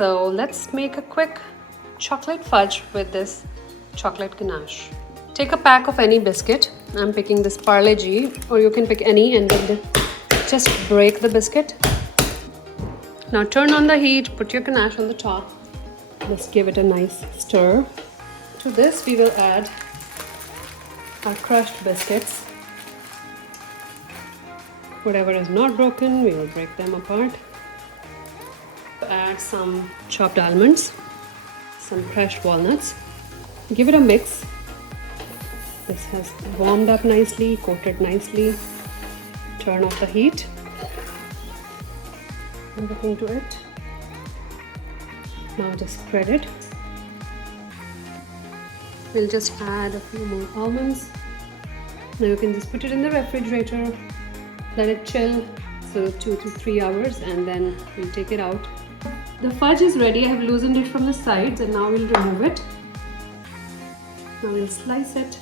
So let's make a quick chocolate fudge with this chocolate ganache. Take a pack of any biscuit. I'm picking this Parle-G, or you can pick any, and then just break the biscuit. Now turn on the heat, put your ganache on the top. Let's give it a nice stir. To this we will add our crushed biscuits. Whatever is not broken, we will break them apart. Add some chopped almonds, some crushed walnuts. Give it a mix. This has warmed up nicely, coated nicely. Turn off the heat. Look into it. Now just spread it. We'll just add a few more almonds. Now you can just put it in the refrigerator, let it chill, so 2 to 3 hours, and then we'll take it out. The fudge is ready. I have loosened it from the sides, and now we'll remove it. Now we'll slice it.